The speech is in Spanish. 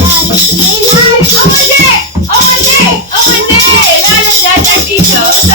Open day! Open day! Open day! Lalo!